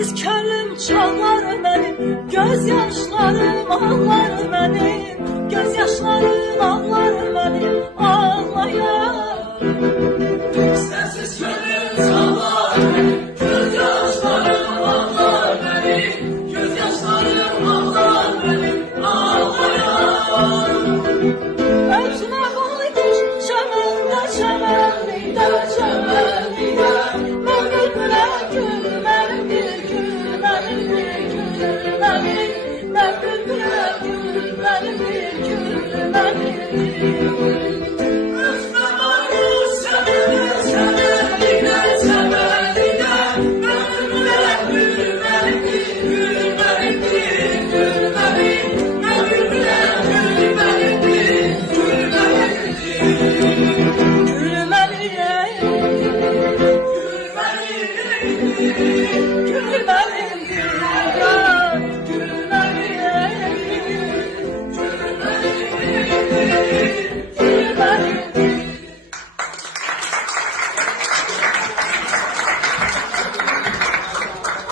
Sensiz könlüm çağlar benim, gözyaşlarım ağlar benim, gözyaşlarım ağlar benim, ağlayan. Sensiz könlüm çağlar benim, gözyaşlarım ağlar benim, gözyaşlarım ağlar benim, ağlayan. Ötme balıkmış çəməndə, çəmənlikdə, çəmənlikdə, mən bülbülə gülməlim bir gülməlim bir gülməlim, mən bülbülə gülməlim bir gülməlim bir. Ötme balıkmış çəmənlikdə, çəmənlikdə, mən bülbülə gülməlim bir gülməlim bir gülməlim, mən bülbülə gülməlim bir gülməlim